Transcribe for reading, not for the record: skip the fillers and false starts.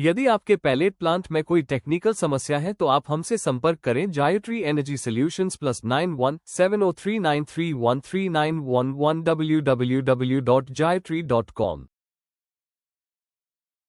यदि आपके palette plant में कोई टेक्निकल समस्या है तो आप हमसे संपर्क करें जायट्री एनर्जी सॉल्यूशंस +91 7039313911 www.jaytri.com।